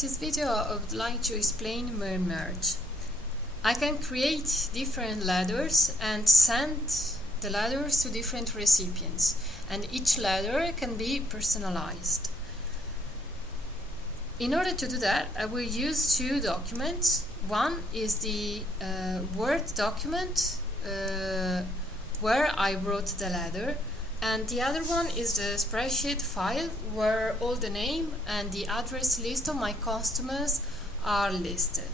this video I would like to explain mailmerge. I can create different letters and send the letters to different recipients, and each letter can be personalized. In order to do that, I will use two documents. One is the Word document where I wrote the letter, and the other one is the spreadsheet file where all the name and the address list of my customers are listed.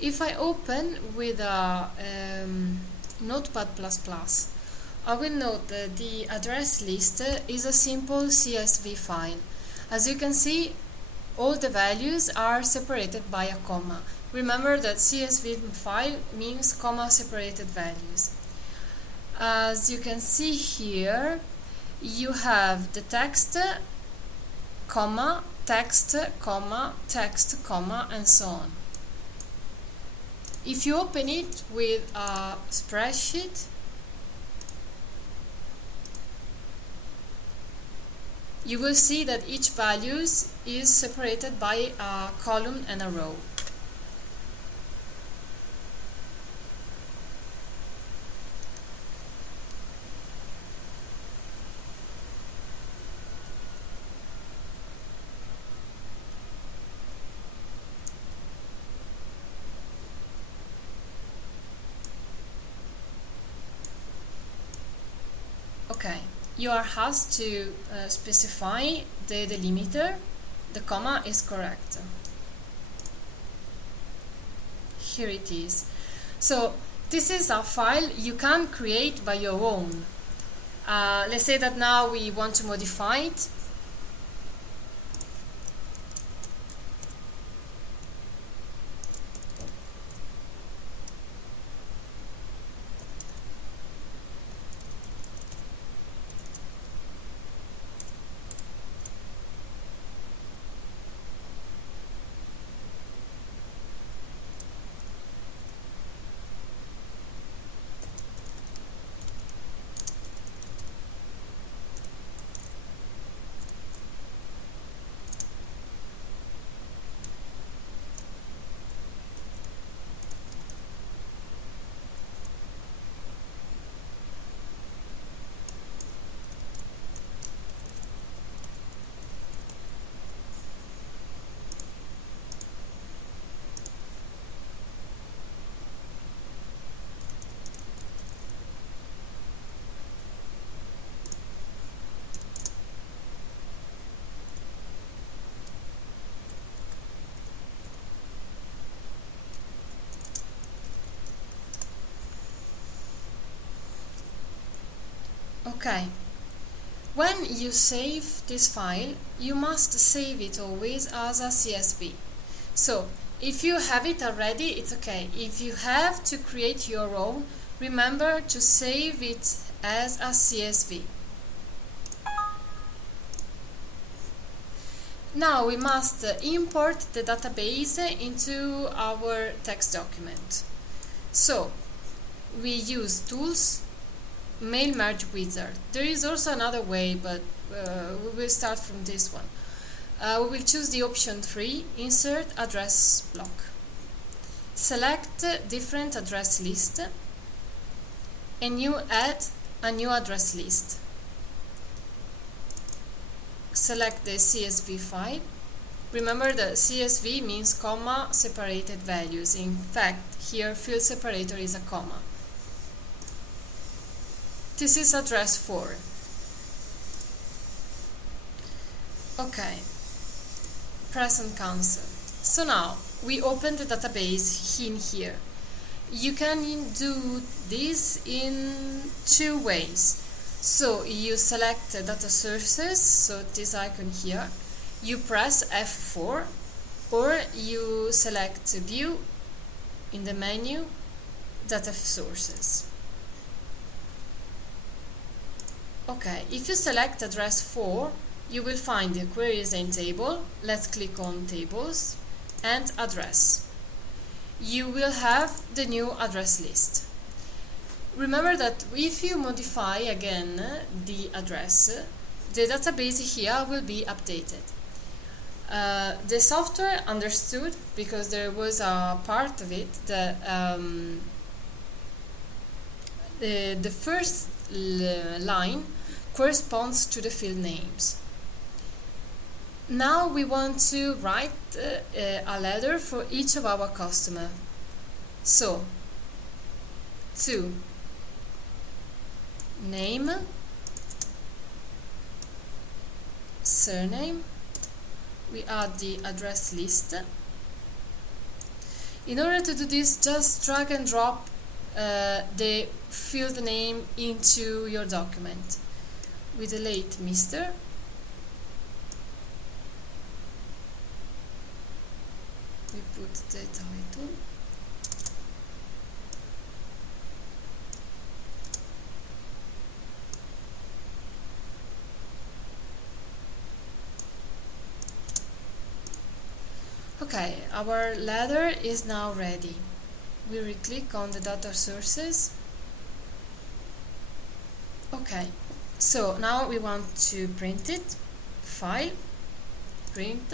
If I open with a Notepad++, I will note that the address list is a simple CSV file. As you can see, all the values are separated by a comma. Remember that CSV file means comma separated values. As you can see here, you have the text, comma, text, comma, text, comma, and so on. If you open it with a spreadsheet, you will see that each value is separated by a column and a row. Okay, you are asked to specify the delimiter. The comma is correct. Here it is. So this is a file you can create by your own. Let's say that now we want to modify it. Okay, when you save this file, you must save it always as a CSV. So, if you have it already, it's okay. If you have to create your own, remember to save it as a CSV. Now we must import the database into our text document. So, we use Tools, mailmerge wizard. There is also another way, but we will start from this one. We will choose the option 3, insert address block. Select different address list, and you add a new address list. Select the CSV file. Remember that CSV means comma separated values. In fact, here field separator is a comma. This is address 4. Okay, press and cancel. So now we open the database in here. You can do this in two ways. So you select data sources, so this icon here, you press F4, or you select view in the menu, data sources. Okay, if you select address 4, you will find the queries and table. Let's click on tables and address. You will have the new address list. Remember that if you modify again the address, the database here will be updated. The software understood, because there was a part of it that the first line corresponds to the field names. Now we want to write a letter for each of our customers. So, to name, surname, we add the address list. In order to do this, just drag and drop the field name into your document. We delete Mr. We put the title. Okay, our letter is now ready. We re-click on the data sources. Okay, so now we want to print it. File, print.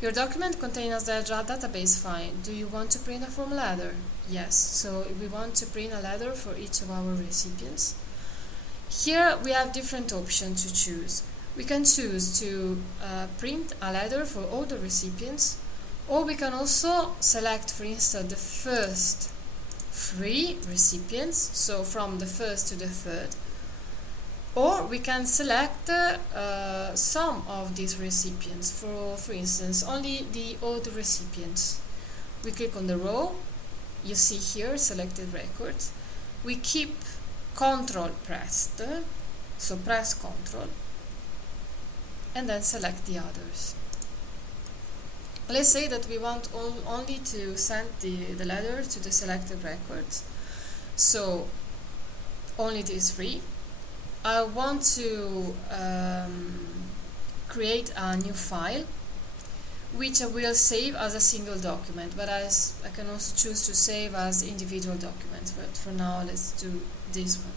Your document contains the database file. Do you want to print a form letter? Yes, so we want to print a letter for each of our recipients. Here we have different options to choose. We can choose to print a letter for all the recipients, or we can also select, for instance, the first 3 recipients, so from the first to the third, or we can select some of these recipients, for instance, only the old recipients. We click on the row, you see here selected records. We keep Ctrl pressed, so press Ctrl, and then select the others. Let's say that we want only to send the letter to the selected records, so only these 3. I want to create a new file which I will save as a single document, but I can also choose to save as individual documents, but for now let's do this one.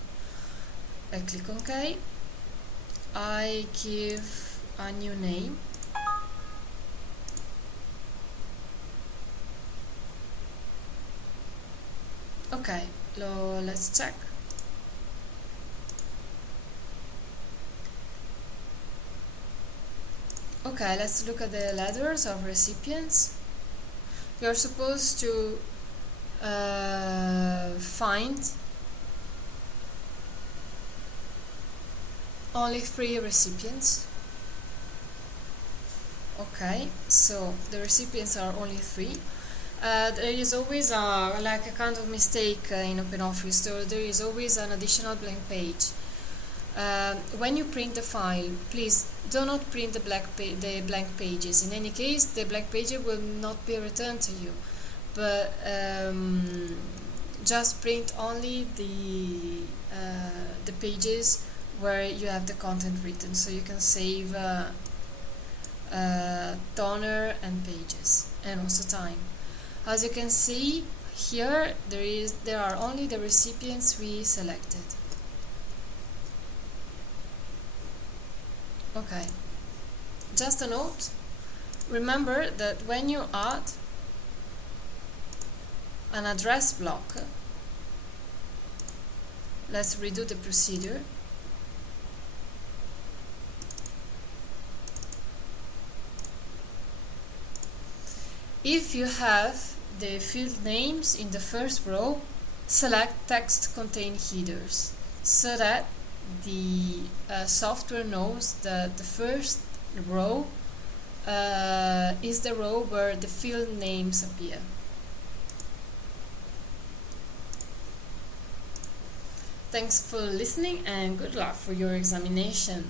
I click OK. I give a new name. Okay, let's check. Okay, let's look at the letters of recipients. You're supposed to find only 3 recipients. Okay, so the recipients are only 3. There is always like a kind of mistake in OpenOffice, so there is always an additional blank page. When you print the file, please do not print the blank pages. In any case, the blank page will not be returned to you, but just print only the pages where you have the content written, so you can save toner and pages, and also time. As you can see here, there are only the recipients we selected. Okay, just a note, remember that when you add an address block, let's redo the procedure. If you have the field names in the first row, select text contain headers, so that the software knows that the first row is the row where the field names appear. Thanks for listening and good luck for your examination.